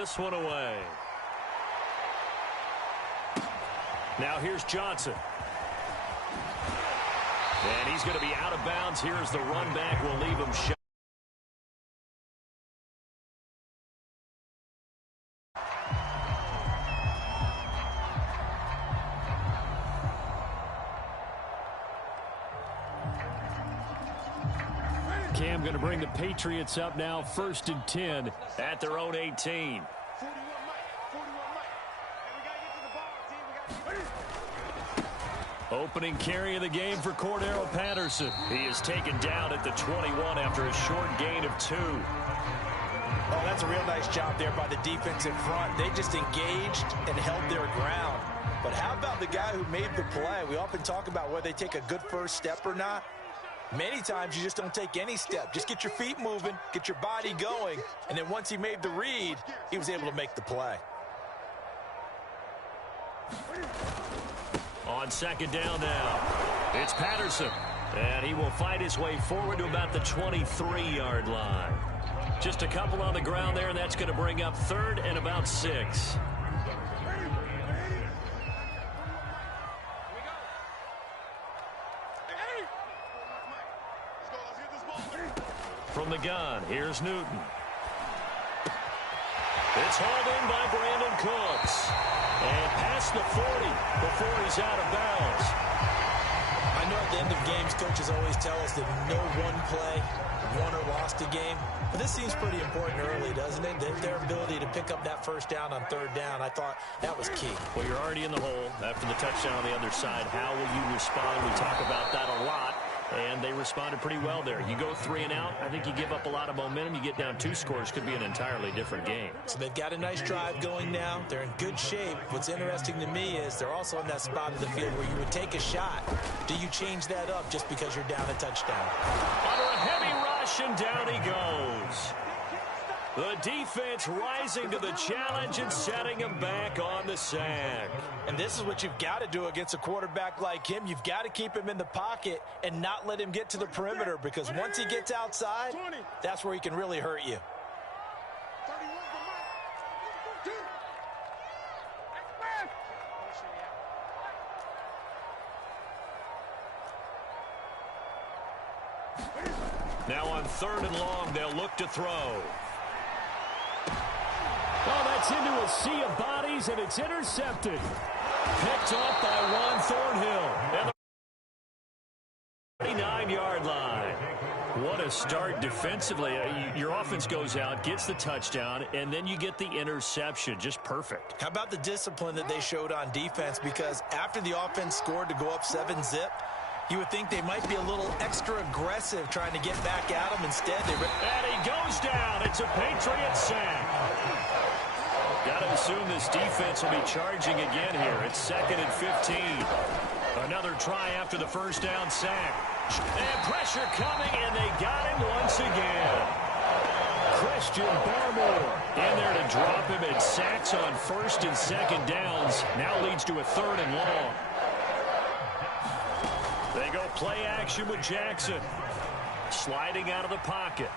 this one away. Now here's Johnson. And he's going to be out of bounds. Here's the run back. We'll leave him shut. Cam going to bring the Patriots up now, 1st and 10 at their own 18. Opening carry of the game for Cordero Patterson. He is taken down at the 21 after a short gain of 2. Oh, that's a real nice job there by the defensive front. They just engaged and held their ground. But how about the guy who made the play? We often talk about whether they take a good first step or not. Many times you just don't take any step. Just get your feet moving, get your body going, and then once he made the read, he was able to make the play. On 2nd down now, it's Patterson. And he will fight his way forward to about the 23-yard line. Just a couple on the ground there, and that's going to bring up 3rd and about 6. From the gun, here's Newton. It's hauled in by Brandon Cooks. And past the 40 before he's out of bounds. I know at the end of games, coaches always tell us that no one play won or lost a game. But this seems pretty important early, doesn't it? Their ability to pick up that first down on 3rd down, I thought that was key. Well, you're already in the hole after the touchdown on the other side. How will you respond? We talk about that a lot. And they responded pretty well there. You go 3 and out, I think you give up a lot of momentum. You get down 2 scores, could be an entirely different game. So they've got a nice drive going now. They're in good shape. What's interesting to me is they're also in that spot of the field where you would take a shot. Do you change that up just because you're down a touchdown? Under a heavy rush, and down he goes. The defense rising to the challenge and setting him back on the sack. And this is what you've got to do against a quarterback like him. You've got to keep him in the pocket and not let him get to the perimeter, because once he gets outside, that's where he can really hurt you. Now on 3rd and long, they'll look to throw. Oh, that's into a sea of bodies, and it's intercepted. Picked off by Juan Thornhill. And the 39-yard line. What a start defensively. Your offense goes out, gets the touchdown, and then you get the interception. Just perfect. How about the discipline that they showed on defense? Because after the offense scored to go up 7-zip, you would think they might be a little extra aggressive trying to get back at him. Instead, they... And he goes down. It's a Patriot sack. Got to assume this defense will be charging again here. It's 2nd and 15. Another try after the first down sack. And pressure coming, and they got him once again. Christian Barmore in there to drop him at sacks on 1st and 2nd downs. Now leads to a 3rd and long. They go play action with Jackson. Sliding out of the pocket.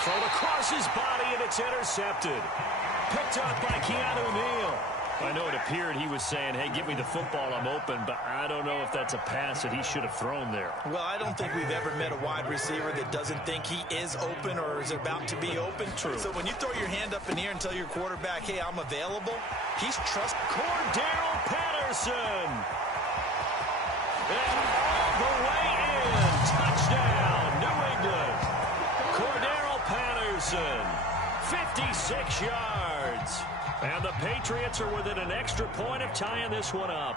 Thrown across his body, and it's intercepted. Picked up by Keanu Neal. I know it appeared he was saying, hey, give me the football, I'm open, but I don't know if that's a pass that he should have thrown there. Well, I don't think we've ever met a wide receiver that doesn't think he is open or is about to be open. True. So when you throw your hand up in the air and tell your quarterback, hey, I'm available, he's trusting. Cordero Patterson. And all the way in. Touchdown, New England. Cordero Patterson, 56 yards. And the Patriots are within an extra point of tying this one up.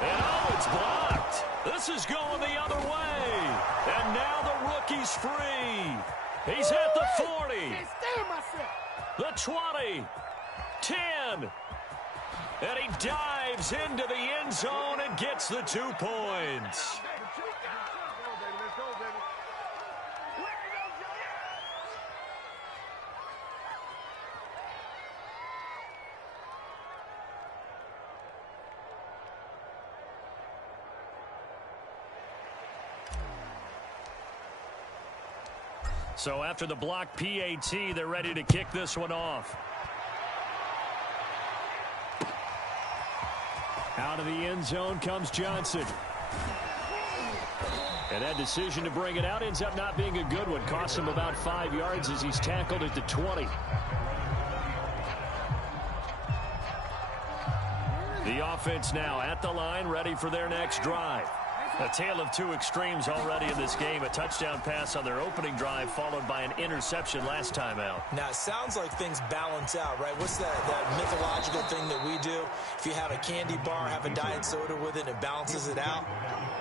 And oh, it's blocked. This is going the other way. And now the rookie's free. He's at the 40. The 20. 10. And he dives into the end zone and gets the 2 points. So after the block PAT, they're ready to kick this one off. Out of the end zone comes Johnson. And that decision to bring it out ends up not being a good one. Costs him about 5 yards as he's tackled at the 20. The offense now at the line, ready for their next drive. A tale of two extremes already in this game. A touchdown pass on their opening drive, followed by an interception last time out. Now, it sounds like things balance out, right? What's that mythological thing that we do? If you have a candy bar, have a diet soda with it, it balances it out.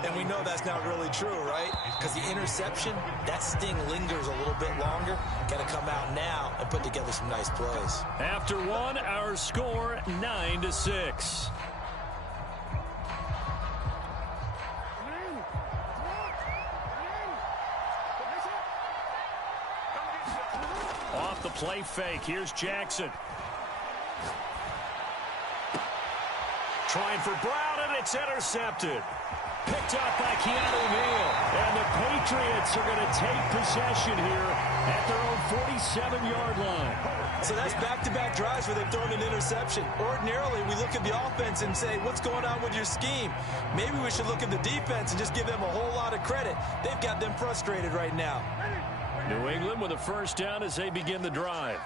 And we know that's not really true, right? Because the interception, that sting lingers a little bit longer. Got to come out now and put together some nice plays. After one, our score 9-6. Off the play fake. Here's Jackson. Trying for Brown, and it's intercepted. Picked up by Keanu Neal. And the Patriots are going to take possession here at their own 47-yard line. So that's back-to-back drives where they've thrown an interception. Ordinarily, we look at the offense and say, what's going on with your scheme? Maybe we should look at the defense and just give them a whole lot of credit. They've got them frustrated right now. New England with a first down as they begin the drive.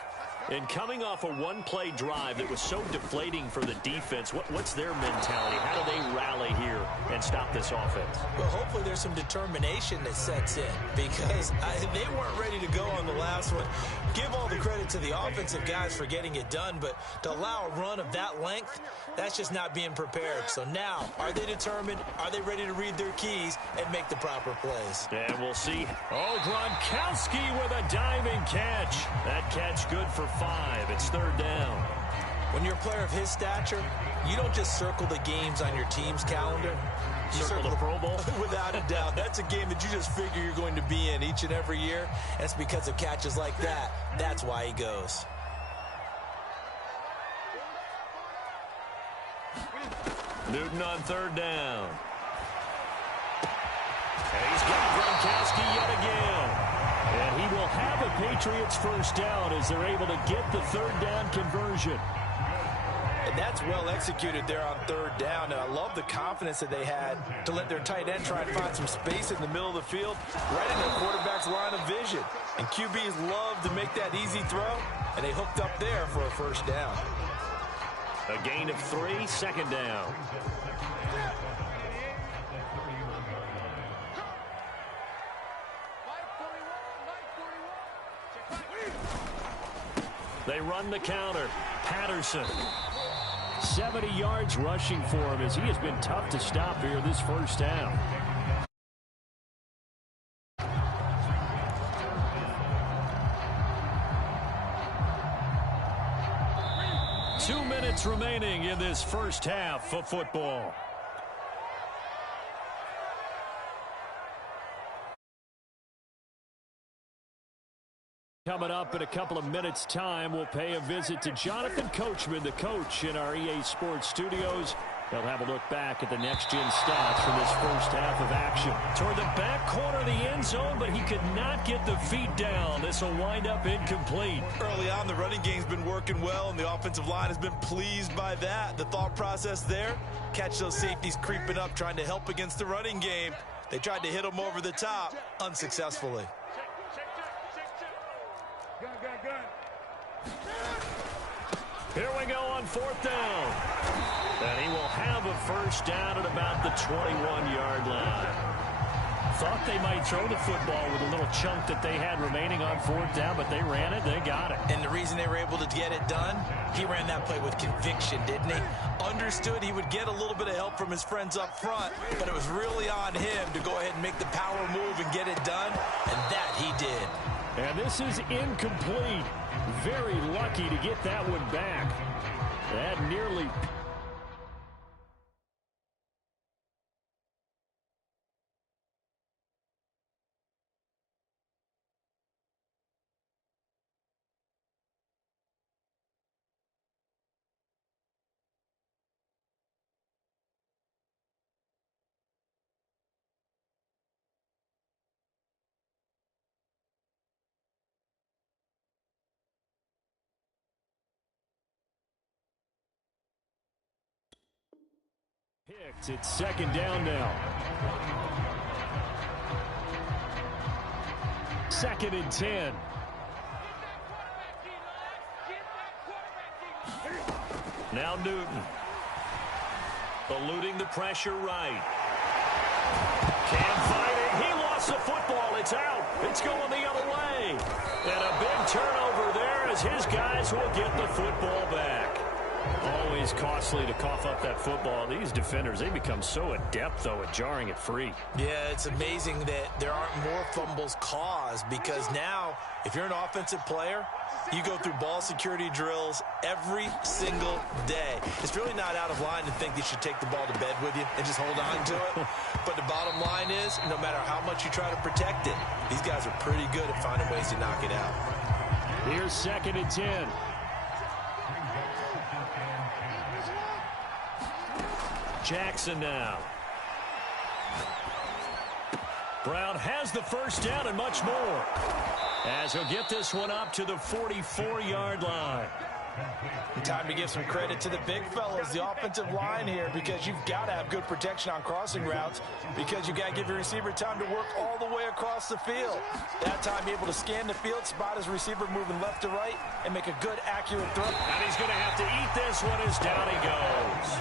And coming off a one-play drive that was so deflating for the defense, what's their mentality? How do they rally here and stop this offense? Well, hopefully there's some determination that sets in because they weren't ready to go on the last one. Give all the credit to the offensive guys for getting it done, but to allow a run of that length, that's just not being prepared. So now, are they determined? Are they ready to read their keys and make the proper plays? And we'll see. Oh, Gronkowski with a diving catch. That catch good for 5. It's third down. When you're a player of his stature, you don't just circle the games on your team's calendar. You circle the Pro Bowl? Without a doubt. That's a game that you just figure you're going to be in each and every year. And it's because of catches like that. That's why he goes. Newton on third down. And he's got Gronkowski yet again. And he will have a Patriots first down as they're able to get the third down conversion. And that's well executed there on third down. And I love the confidence that they had to let their tight end try and find some space in the middle of the field, right in the quarterback's line of vision. And QBs love to make that easy throw, and they hooked up there for a first down. A gain of 3, second down. They run the counter. Patterson. 70 yards rushing for him as he has been tough to stop here this first down. Two minutes remaining in this first half of football. Coming up in a couple of minutes' time, we'll pay a visit to Jonathan Coachman, the coach in our EA Sports studios. They'll have a look back at the next-gen stats from this first half of action. Toward the back corner of the end zone, but he could not get the feet down. This will wind up incomplete. Early on, the running game's been working well, and the offensive line has been pleased by that. The thought process there, catch those safeties creeping up, trying to help against the running game. They tried to hit them over the top, unsuccessfully. Here we go on fourth down. And he will have a first down at about the 21-yard line. Thought they might throw the football with a little chunk that they had remaining on fourth down, but they ran it, they got it. And the reason they were able to get it done, he ran that play with conviction, didn't he? Understood he would get a little bit of help from his friends up front, but it was really on him to go ahead and make the power move and get it done, and that he did. And this is incomplete. Very lucky to get that one back. That nearly It's second down now. Second and 10. Now Newton. Eluding the pressure right. Can't fight it. He lost the football. It's out. It's going the other way. And a big turnover there as his guys will get the football back. Always costly to cough up that football. These defenders, they become so adept, though, at jarring it free. Yeah, it's amazing that there aren't more fumbles caused because now, if you're an offensive player, you go through ball security drills every single day. It's really not out of line to think you should take the ball to bed with you and just hold on to it. But the bottom line is, no matter how much you try to protect it, these guys are pretty good at finding ways to knock it out. Here's second and 10. Jackson now. Brown has the first down and much more, as he'll get this one up to the 44-yard line. Time to give some credit to the big fellas, the offensive line here, because you've got to have good protection on crossing routes because you've got to give your receiver time to work all the way across the field. That time, be able to scan the field, spot his receiver moving left to right, and make a good, accurate throw. And he's going to have to eat this one as down he goes.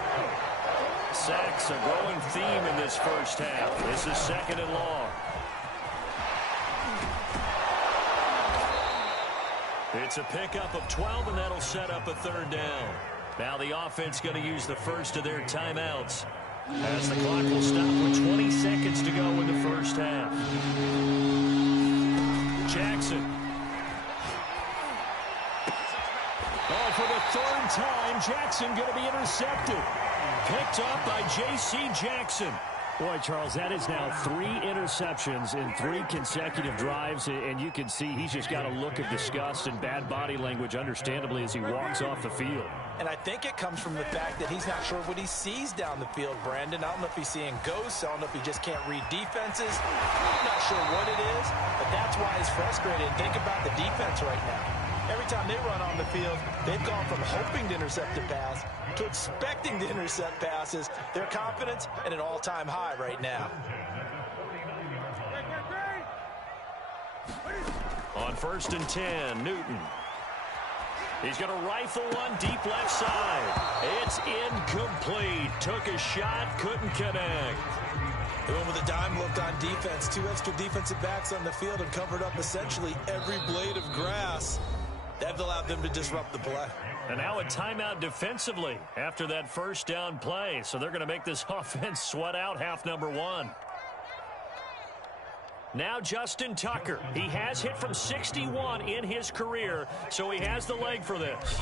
Sacks a growing theme in this first half. This is second and long. It's a pickup of 12, and that'll set up a third down. Now the offense going to use the first of their timeouts, as the clock will stop with 20 seconds to go in the first half. Jackson. Oh, for the third time, Jackson going to be intercepted. Picked up by J.C. Jackson. Boy, Charles, that is now 3 interceptions in 3 consecutive drives, and you can see he's just got a look of disgust and bad body language, understandably, as he walks off the field. And I think it comes from the fact that he's not sure what he sees down the field, Brandon. I don't know if he's seeing ghosts. I don't know if he just can't read defenses. I'm not sure what it is, but that's why he's frustrated. Think about the defense right now. Every time they run on the field, they've gone from hoping to intercept a pass to expecting to intercept passes. Their confidence at an all-time high right now. On first and 10, Newton. He's going to rifle one deep left side. It's incomplete. Took a shot, couldn't connect. Doing with a dime look on defense. 2 extra defensive backs on the field and covered up essentially every blade of grass. That allowed them to disrupt the play. And now a timeout defensively after that first down play. So they're going to make this offense sweat out half number 1. Now Justin Tucker. He has hit from 61 in his career, so he has the leg for this.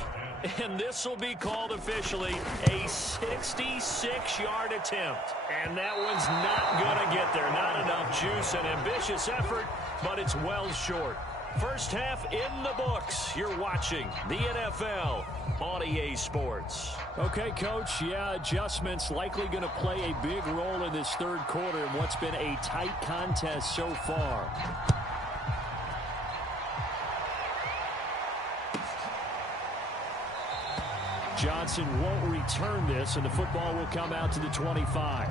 And this will be called officially a 66-yard attempt. And that one's not going to get there. Not enough juice, an ambitious effort, but it's well short. First half in the books. You're watching the NFL on EA Sports. Okay, Coach, yeah, adjustments likely going to play a big role in this third quarter in what's been a tight contest so far. Johnson won't return this, and the football will come out to the 25.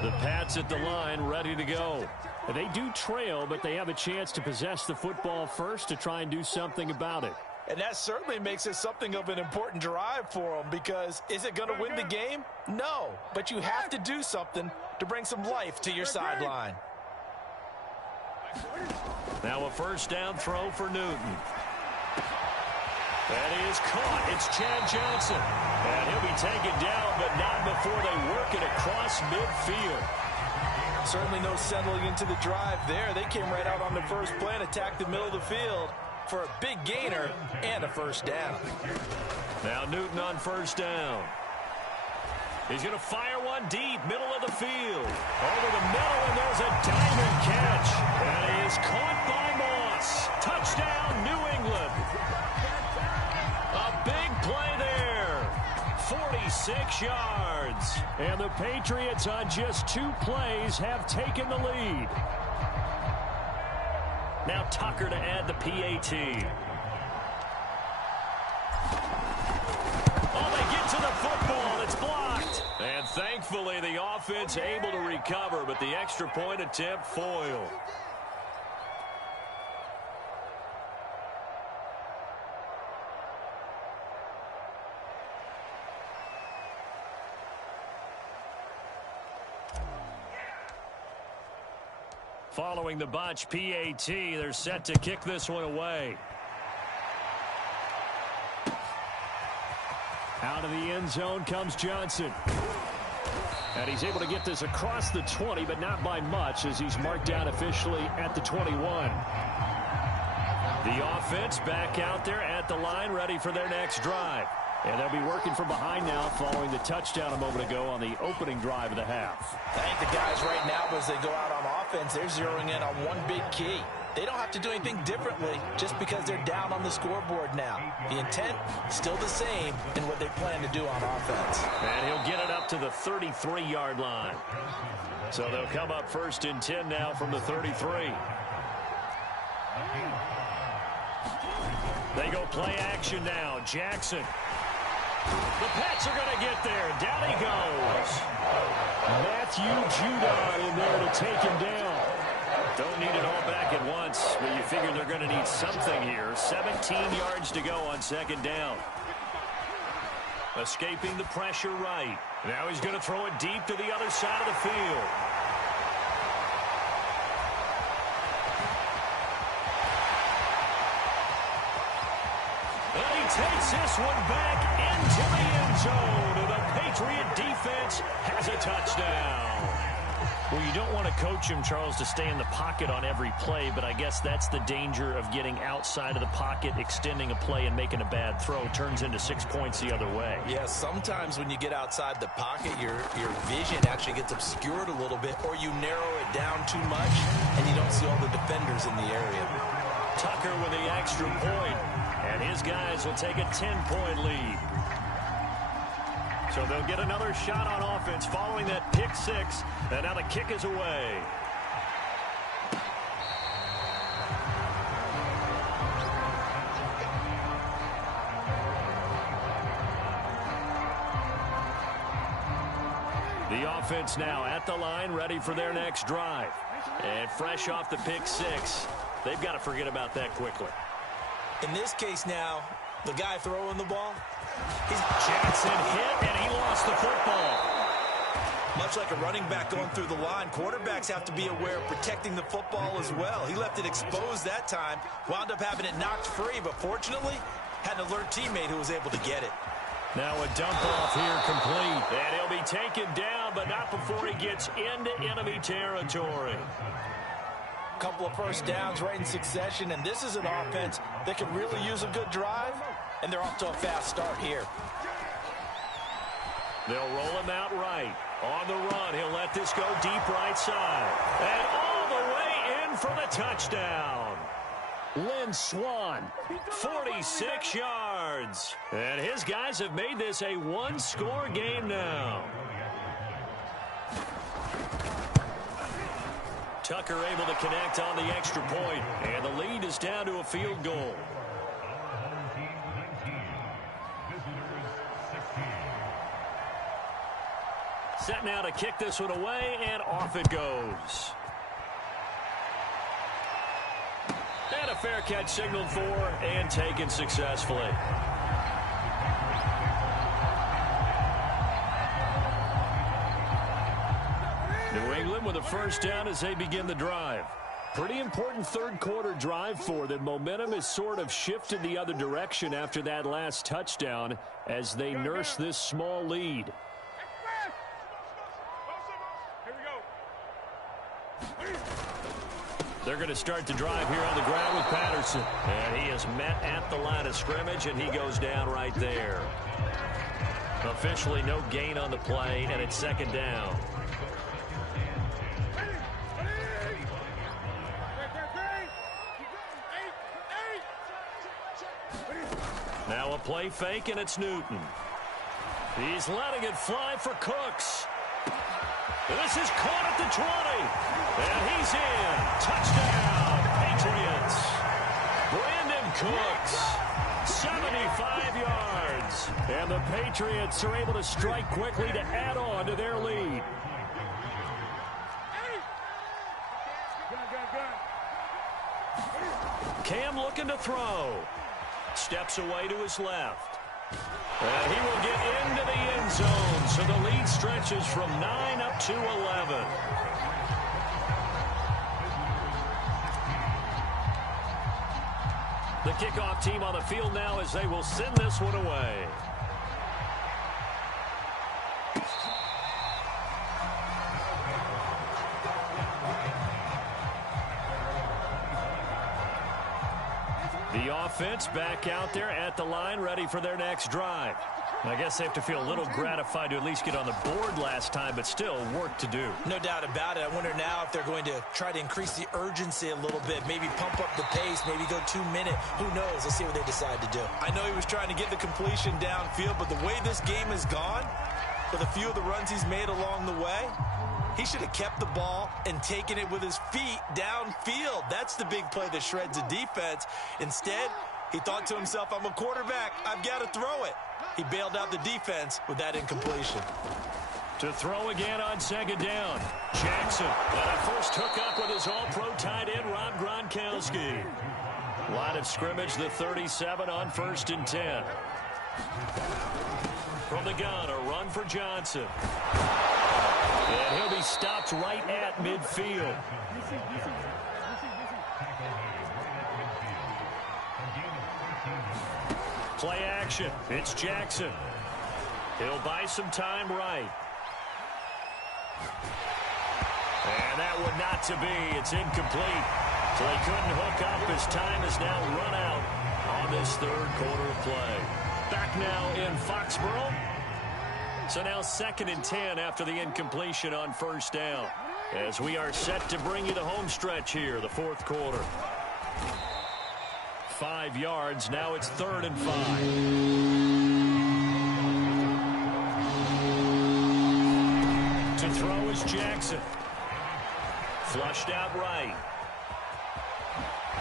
The Pats at the line, ready to go. They do trail, but they have a chance to possess the football first to try and do something about it. And that certainly makes it something of an important drive for them, because is it going to win the game? No, but you have to do something to bring some life to your sideline. Now a first down throw for Newton. That is caught. It's Chad Johnson. And he'll be taken down, but not before they work it across midfield. Certainly no settling into the drive there. They came right out on the first play and attacked the middle of the field for a big gainer and a first down. Now Newton on first down. He's going to fire one deep, middle of the field. Over the middle, and there's a diamond catch. And he is caught by Moss. Touchdown, New England. A big play there. 46 yards. And the Patriots on just 2 plays have taken the lead. Now Tucker to add the PAT. Oh, they get to the Thankfully, the offense able to recover, but the extra point attempt foiled. Following the botch PAT, they're set to kick this one away. Out of the end zone comes Johnson. And he's able to get this across the 20, but not by much, as he's marked down officially at the 21. The offense back out there at the line, ready for their next drive. And they'll be working from behind now following the touchdown a moment ago on the opening drive of the half. I think the guys right now, as they go out on offense, they're zeroing in on one big key. They don't have to do anything differently just because they're down on the scoreboard now. The intent still the same in what they plan to do on offense. And he'll get it up to the 33-yard line. So they'll come up 1st and 10 now from the 33. They go play action now. Jackson. The Pats are going to get there. Down he goes. Matthew Judon in there to take him down. Don't need it all back at once, but you figure they're going to need something here. 17 yards to go on 2nd down. Escaping the pressure right. Now he's going to throw it deep to the other side of the field. And he takes this one back into the end zone. And the Patriot defense has a touchdown. Well, you don't want to coach him, Charles, to stay in the pocket on every play, but I guess that's the danger of getting outside of the pocket, extending a play, and making a bad throw. Turns into 6 points the other way. Yeah, sometimes when you get outside the pocket, your vision actually gets obscured a little bit, or you narrow it down too much, and you don't see all the defenders in the area. Tucker with the extra point, and his guys will take a 10-point lead. So they'll get another shot on offense following that pick six, and now the kick is away. The offense now at the line, ready for their next drive. And fresh off the pick six, they've got to forget about that quickly. In this case now, the guy throwing the ball, Jackson hit, and he lost the football. Much like a running back going through the line, quarterbacks have to be aware of protecting the football as well. He left it exposed that time, wound up having it knocked free, but fortunately, had an alert teammate who was able to get it. Now a dump off here complete, and he'll be taken down, but not before he gets into enemy territory. Couple of first downs right in succession, and this is an offense that could really use a good drive, and they're off to a fast start here. They'll roll him out right. On the run, he'll let this go deep right side. And all the way in for the touchdown. Lynn Swann. 46 yards. And his guys have made this a one-score game now. Tucker able to connect on the extra point, and the lead is down to a field goal. Set now to kick this one away, and off it goes. And a fair catch signaled for and taken successfully. New England with a first down as they begin the drive. Pretty important third quarter drive for them. Momentum has sort of shifted the other direction after that last touchdown as they nurse this small lead. They're going to start the drive here on the ground with Patterson. And he is met at the line of scrimmage, and he goes down right there. Officially no gain on the play, and it's second down. Now a play fake, and it's Newton. He's letting it fly for Cooks. This is caught at the 20. And he's in. Touchdown, Patriots. Brandon Cooks 75 yards. And the Patriots are able to strike quickly to add on to their lead. Cam looking to throw. Steps away to his left. And he will get into the end zone. So the lead stretches from 9 up to 11. The kickoff team on the field now as they will send this one away. The offense back out there at the line, ready for their next drive. I guess they have to feel a little gratified to at least get on the board last time, but still work to do. No doubt about it. I wonder now if they're going to try to increase the urgency a little bit, maybe pump up the pace, maybe go 2 minute. Who knows? Let's see what they decide to do. I know he was trying to get the completion downfield, but the way this game has gone, with a few of the runs he's made along the way, he should have kept the ball and taken it with his feet downfield. That's the big play that shreds a defense. Instead, he thought to himself, I'm a quarterback. I've got to throw it. He bailed out the defense with that incompletion. To throw again on second down. Jackson. And a first hookup with his all-pro tight end, Rob Gronkowski. Line of scrimmage, the 37 on 1st and 10. From the gun, a run for Johnson. And he'll be stopped right at midfield. Play action. It's Jackson. He'll buy some time right. And that one not to be. It's incomplete. So he couldn't hook up. His time is now run out on this third quarter of play. Back now in Foxborough. So now 2nd and 10 after the incompletion on 1st down. As we are set to bring you the home stretch here, the 4th quarter. 5 yards. Now it's 3rd and 5. To throw is Jackson. Flushed out right.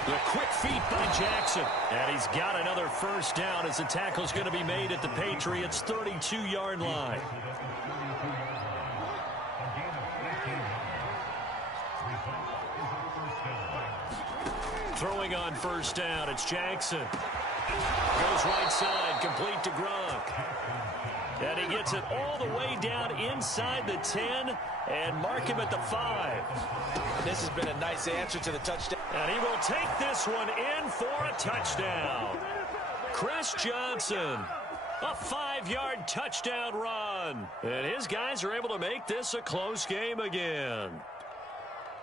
The quick feet by Jackson. And he's got another first down as the tackle's going to be made at the Patriots' 32-yard line. Throwing on 1st down, it's Jackson. Goes right side, complete to Gronk. And he gets it all the way down inside the 10 and mark him at the 5. This has been a nice answer to the touchdown. And he will take this one in for a touchdown. Chris Johnson, a 5-yard touchdown run. And his guys are able to make this a close game again.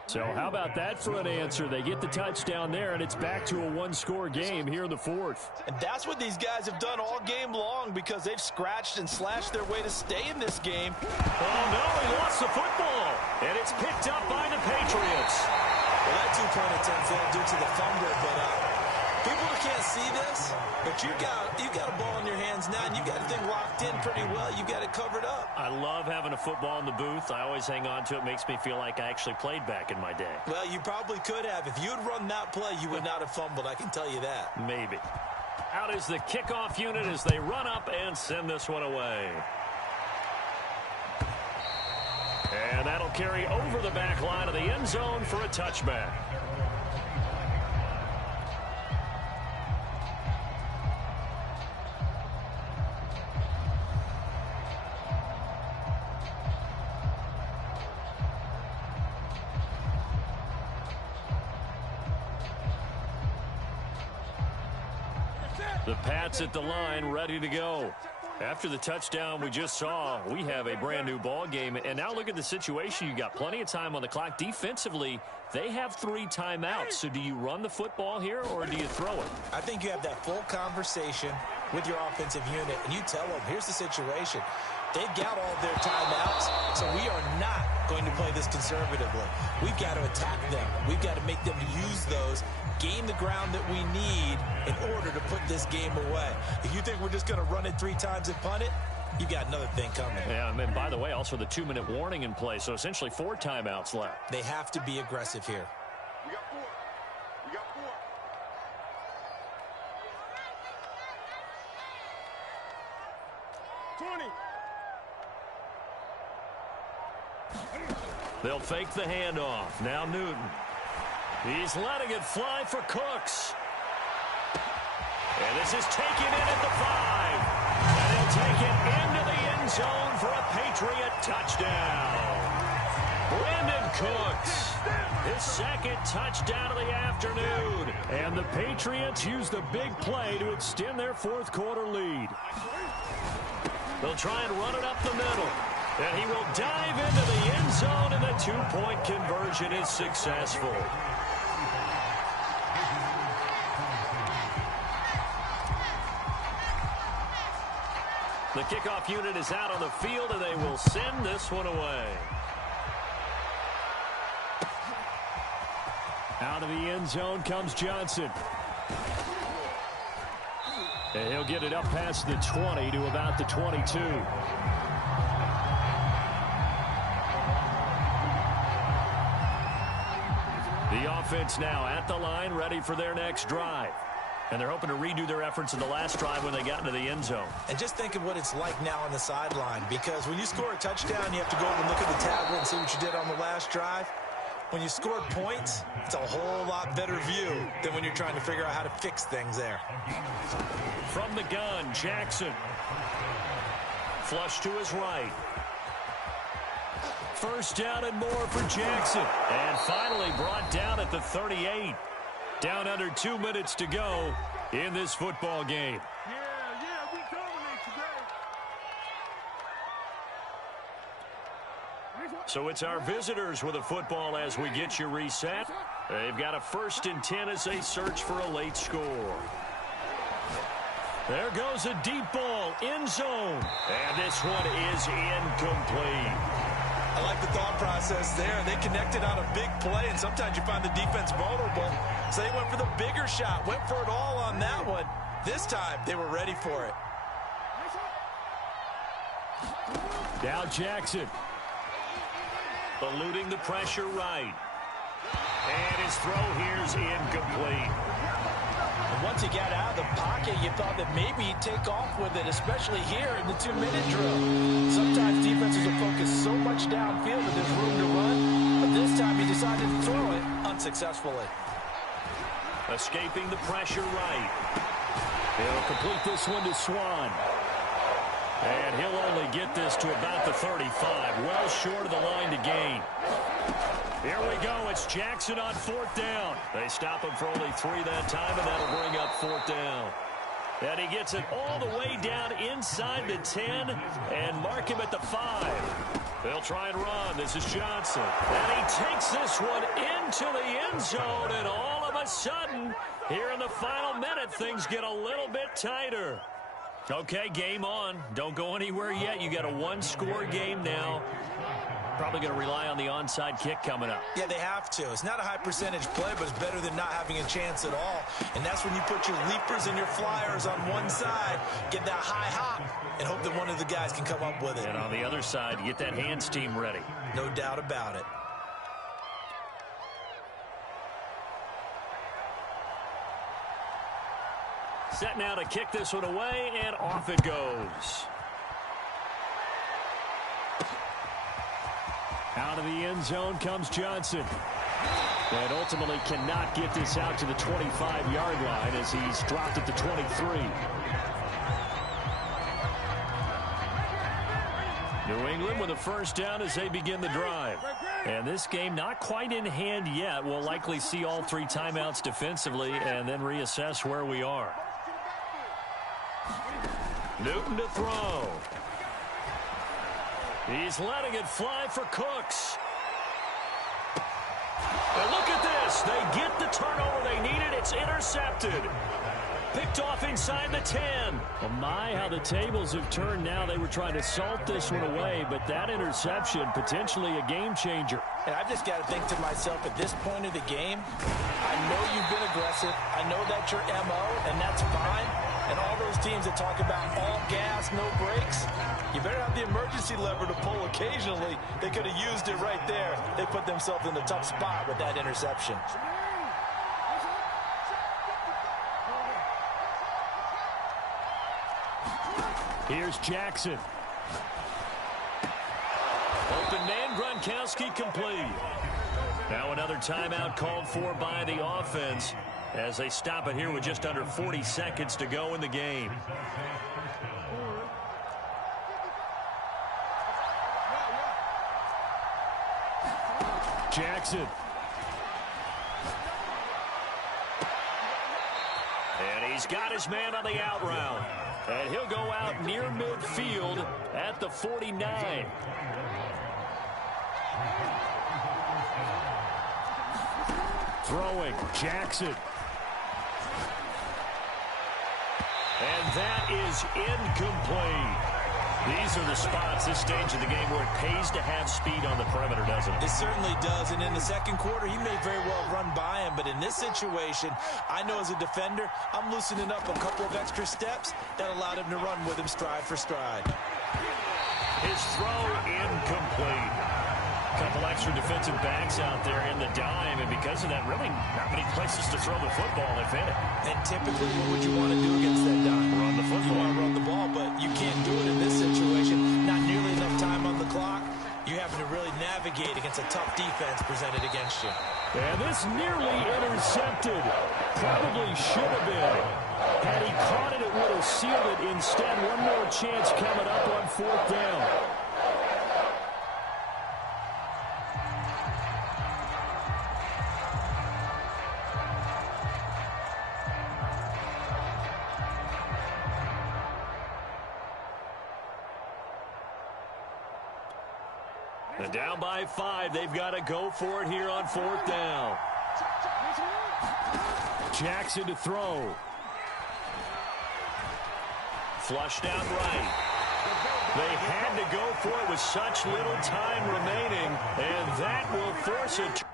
So how about that for an answer? They get the touchdown there, and it's back to a one-score game here in the 4th. And that's what these guys have done all game long because they've scratched and slashed their way to stay in this game. Oh, no, he lost the football. And it's picked up by the Patriots. Well, that 2-point attempt failed due to the fumble, but people can't see this, but you got a ball in your hands now, and you got the thing locked in pretty well. You got it covered up. I love having a football in the booth. I always hang on to it. Makes me feel like I actually played back in my day. Well, you probably could have. If you had run that play, you would not have fumbled. I can tell you that. Maybe. Out is the kickoff unit as they run up and send this one away. And that'll carry over the back line of the end zone for a touchback. The Pats at the line, ready to go. After the touchdown we just saw, we have a brand new ball game. And now look at the situation. You got plenty of time on the clock. Defensively, they have 3 timeouts. So do you run the football here or do you throw it? I think you have that full conversation with your offensive unit, and you tell them, here's the situation. They've got all their timeouts, so we are not going to play this conservatively. We've got to attack them. We've got to make them use those, gain the ground that we need in order to put this game away. If you think we're just going to run it 3 times and punt it, you got another thing coming. Yeah, and by the way, also the 2-minute warning in play, so essentially 4 timeouts left. They have to be aggressive here. They'll fake the handoff. Now Newton. He's letting it fly for Cooks. And this is taken in at the 5. And he'll take it into the end zone for a Patriot touchdown. Brandon Cooks, his second touchdown of the afternoon. And the Patriots use the big play to extend their fourth quarter lead. They'll try and run it up the middle. And he will dive into the end zone, and the two-point conversion is successful. The kickoff unit is out on the field, and they will send this one away. Out of the end zone comes Johnson. And he'll get it up past the 20 to about the 22. The offense now at the line, ready for their next drive. And they're hoping to redo their efforts in the last drive when they got into the end zone. And just think of what it's like now on the sideline, because when you score a touchdown, you have to go over and look at the tablet and see what you did on the last drive. When you scored points, it's a whole lot better view than when you're trying to figure out how to fix things there. From the gun, Jackson. Flush to his right. First down and more for Jackson. And finally brought down at the 38. Down under 2 minutes to go in this football game. We dominate today. So it's our visitors with a football as we get you reset. They've got a 1st and 10 as they search for a late score. There goes a deep ball, end zone. And this one is incomplete. I like the thought process there. They connected on a big play, and sometimes you find the defense vulnerable. So they went for the bigger shot, went for it all on that one. This time, they were ready for it. Now Jackson. Eluding the pressure right. And his throw here is incomplete. And once he got out of the pocket, you thought that maybe he'd take off with it, especially here in the 2-minute drill. Sometimes defenses will focus so much downfield that there's room to run, but this time he decided to throw it unsuccessfully. Escaping the pressure right. He'll complete this one to Swan. And he'll only get this to about the 35, well short of the line to gain. Here we go. It's Jackson on 4th down. They stop him for only 3 that time, and that'll bring up 4th down. And he gets it all the way down inside the 10 and mark him at the 5. They'll try and run. This is Johnson. And he takes this one into the end zone, and all of a sudden, here in the final minute, things get a little bit tighter. Okay, game on. Don't go anywhere yet. You got a 1-score game now. Probably going to rely on the onside kick coming up. Yeah, they have to. It's not a high percentage play, but it's better than not having a chance at all. And that's when you put your leapers and your flyers on one side, get that high hop, and hope that one of the guys can come up with it. And on the other side, get that hands team ready. No doubt about it. Set now to kick this one away, and off it goes. Out of the end zone comes Johnson. And ultimately cannot get this out to the 25-yard line as he's dropped at the 23. New England with a 1st down as they begin the drive. And this game not quite in hand yet. We'll likely see all 3 timeouts defensively and then reassess where we are. Newton to throw. He's letting it fly for Cooks. And look at this. They get the turnover they needed. It's intercepted. Picked off inside the 10. Well, my, how the tables have turned now. They were trying to salt this one away, but that interception, potentially a game changer. And I've just got to think to myself, at this point of the game, I know you've been aggressive. I know that's your MO, and that's fine. And all those teams that talk about all gas, no brakes, you better have the emergency lever to pull occasionally. They could have used it right there. They put themselves in a tough spot with that interception. Here's Jackson. Open man, Gronkowski complete. Now another timeout called for by the offense as they stop it here with just under 40 seconds to go in the game. Jackson. And he's got his man on the out route. And he'll go out near midfield at the 49. Throwing, Jackson. And that is incomplete. These are the spots, this stage of the game, where it pays to have speed on the perimeter, doesn't it? It certainly does, and in the second quarter, he may very well run by him, but in this situation, I know as a defender, I'm loosening up a couple of extra steps that allowed him to run with him stride for stride. His throw incomplete. Couple extra defensive backs out there in the dime, and because of that, really not many places to throw the football, if any. And typically, what would you want to do against that dime? Run the football. You want to run the ball, but you can't do it in this situation. Not nearly enough time on the clock. You're having to really navigate against a tough defense presented against you. And this nearly intercepted. Probably should have been. Had he caught it, it would have sealed it. Instead, one more chance coming up on fourth down. And down by 5, they've got to go for it here on fourth down. Jackson to throw. Flushed out right. They had to go for it with such little time remaining, and that will force it.